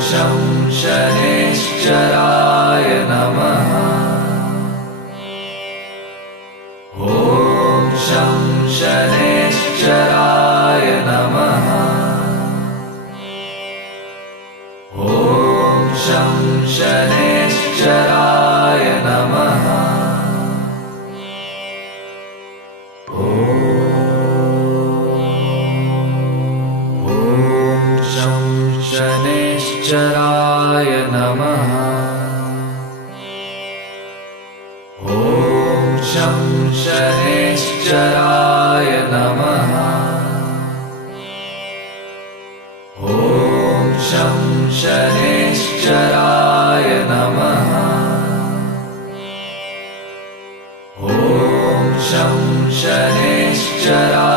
शं शनैश्चराय नमः। ॐ शं शनैश्चराय नमः। ॐ शं शनैश्चराय नमः। शनैश्चराय नमः। ॐ शं शनैश्चराय नमः। ॐ शं शनैश्चराय नमः। ॐ शं शनैश्चराय